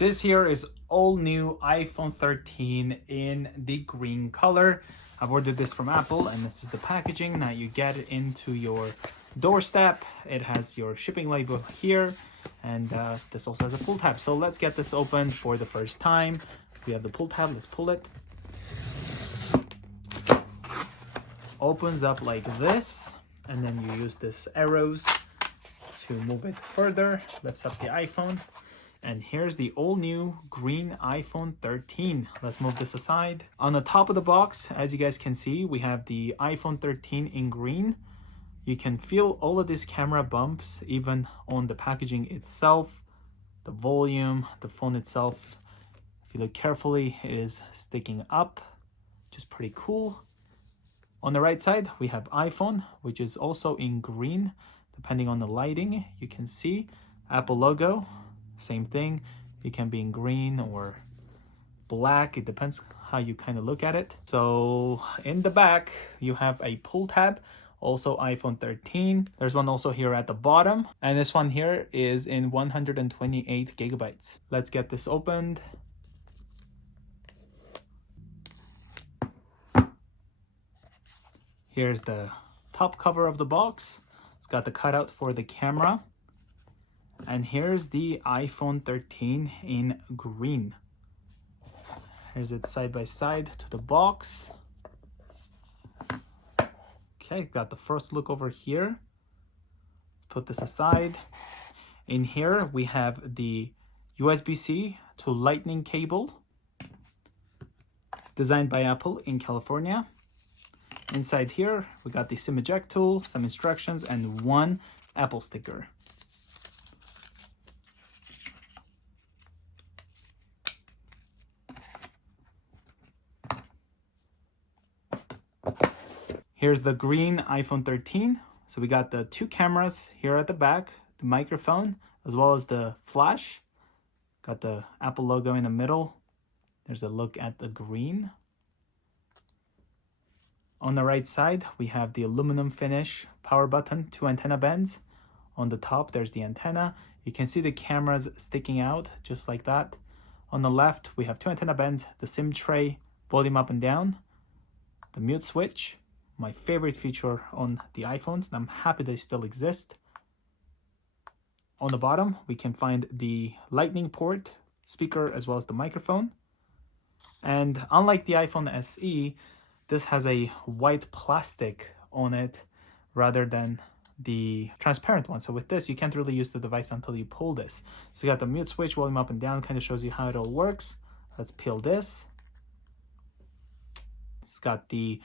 This here is all new iPhone 13 in the green color. I've ordered this from Apple and this is the packaging. Now you get it into your doorstep. It has your shipping label here and this also has a pull tab. So let's get this open for the first time. We have the pull tab, let's pull it. Opens up like this and then you use this arrows to move it further, lifts up the iPhone. And here's the all new green iPhone 13. Let's move this aside. On the top of the box, as you guys can see, we have the iPhone 13 in green. You can feel all of these camera bumps, even on the packaging itself, the volume, the phone itself. If you look carefully, it is sticking up, which is pretty cool. On the right side, we have iPhone, which is also in green. Depending on the lighting, you can see Apple logo. Same thing, it can be in green or black. It depends how you kind of look at it. So in the back, you have a pull tab, also iPhone 13. There's one also here at the bottom. And this one here is in 128 gigabytes. Let's get this opened. Here's the top cover of the box. It's got the cutout for the camera. And here's the iPhone 13 in green. Here's it side by side to the box. Okay, got the first look over here. Let's put this aside. In here, we have the USB-C to Lightning cable, designed by Apple in California. Inside here, we got the SIM eject tool, some instructions, and one Apple sticker. Here's the green iPhone 13. So we got the two cameras here at the back, the microphone, as well as the flash. Got the Apple logo in the middle. There's a look at the green. On the right side, we have the aluminum finish power button, two antenna bands. On the top, there's the antenna. You can see the cameras sticking out just like that. On the left, we have two antenna bands, the SIM tray, volume up and down, the mute switch, my favorite feature on the iPhones, and I'm happy they still exist. On the bottom, we can find the Lightning port, speaker, as well as the microphone. And unlike the iPhone SE, this has a white plastic on it rather than the transparent one. So with this, you can't really use the device until you pull this. So you got the mute switch, volume up and down, kind of shows you how it all works. Let's peel this. It's got the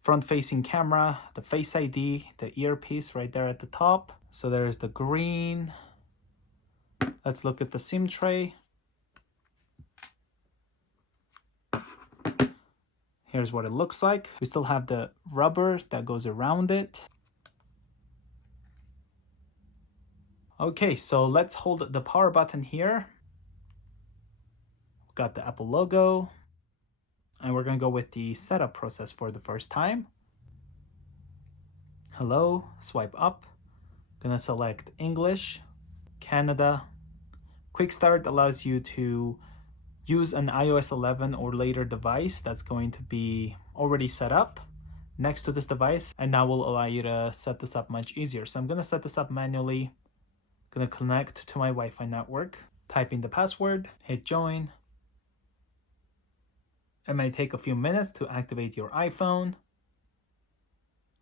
front-facing camera, the Face ID, the earpiece right there at the top. So there's the green. Let's look at the SIM tray. Here's what it looks like. We still have the rubber that goes around it. Okay, so let's hold the power button here. Got the Apple logo. And we're going to go with the setup process for the first time. Hello, swipe up. Gonna select English, Canada. Quickstart allows you to use an iOS 11 or later device that's going to be already set up next to this device, and now will allow you to set this up much easier. So I'm gonna set this up manually. Gonna connect to my Wi-Fi network, type in the password, hit join. It may take a few minutes to activate your iPhone.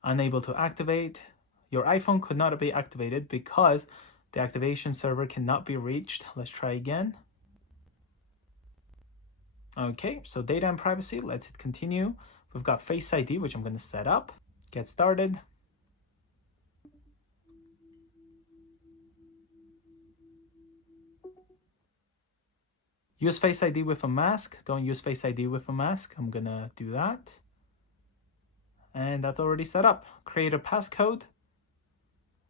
Unable to activate. Your iPhone could not be activated because the activation server cannot be reached. Let's try again. Okay, so data and privacy, let's hit continue. We've got Face ID, which I'm going to set up. Get started. Use Face ID with a mask. Don't use Face ID with a mask. I'm gonna do that. And that's already set up. Create a passcode.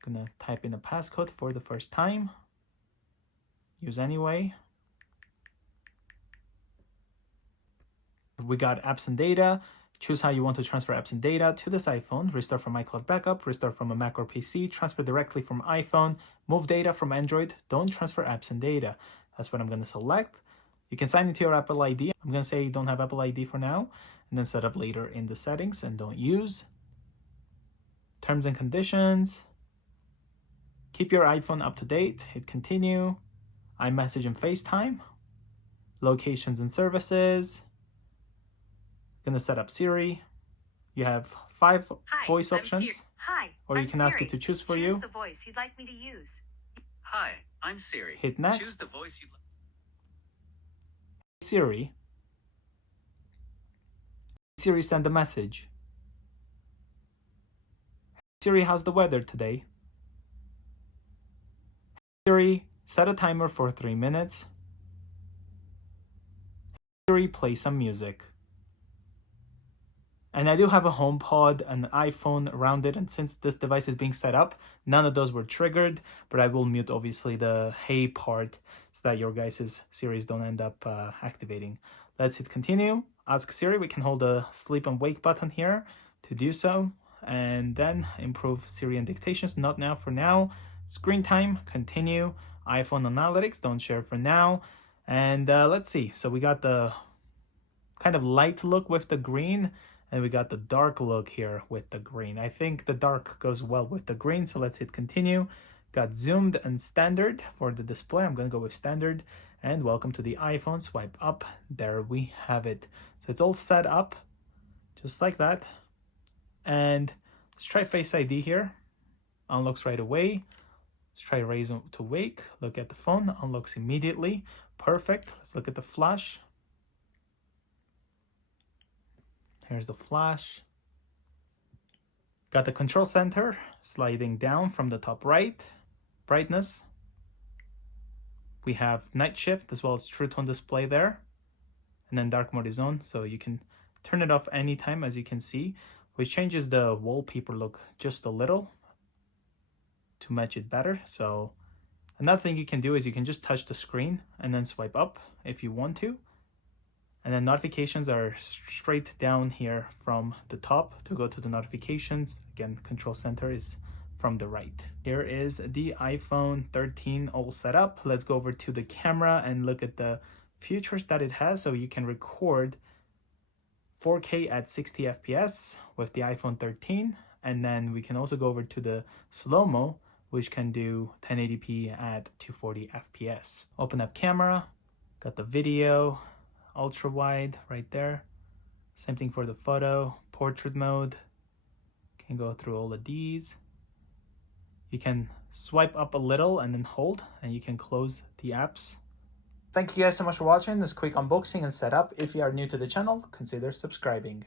Gonna type in a passcode for the first time. Use anyway. We got apps and data. Choose how you want to transfer apps and data to this iPhone. Restart from iCloud backup, restart from a Mac or PC, transfer directly from iPhone, move data from Android. Don't transfer apps and data. That's what I'm going to select. You can sign into your Apple ID. I'm going to say you don't have Apple ID for now, and then set up later in the settings and don't use. Terms and conditions. Keep your iPhone up to date. Hit continue. iMessage and FaceTime. Locations and services. Gonna set up Siri. You have 5 voice options. Or you can ask it to choose for you. Choose the voice you'd like me to use. Hi, I'm Siri. Hit next. Choose the voice you'd like. Siri. Siri, send a message. Siri, how's the weather today? Siri, set a timer for 3 minutes. Siri, play some music. And I do have a HomePod, an iPhone around it, and since this device is being set up, none of those were triggered, but I will mute obviously the hey part so that your guys' Siris don't end up activating. Let's hit continue. Ask Siri. We can hold the sleep and wake button here to do so, and then improve Siri and dictations. Not now, for now. Screen time, continue. iPhone analytics, don't share for now. And let's see. So we got the kind of light look with the green, and we got the dark look here with the green. I think the dark goes well with the green, so let's hit continue. Got zoomed and standard for the display. I'm going to go with standard. And welcome to the iPhone. Swipe up. There we have it. So it's all set up just like that. And let's try Face ID here. Unlocks right away. Let's try raise to wake. Look at the phone. Unlocks immediately. Perfect. Let's look at the flash. Here's the flash. Got the control center sliding down from the top right. Brightness. We have night shift as well as true tone display there. And then dark mode is on, so you can turn it off anytime, as you can see, which changes the wallpaper look just a little to match it better. So another thing you can do is you can just touch the screen and then swipe up if you want to. And then notifications are straight down here from the top to go to the notifications. Again, control center is from the right. Here is the iPhone 13 all set up. Let's go over to the camera and look at the features that it has. So you can record 4K at 60 FPS with the iPhone 13. And then we can also go over to the slow-mo, which can do 1080p at 240 FPS. Open up camera, got the video, ultra wide right there. Same thing for the photo, portrait mode. Can go through all of these. You can swipe up a little and then hold, and you can close the apps. Thank you guys so much for watching this quick unboxing and setup. If you are new to the channel, consider subscribing.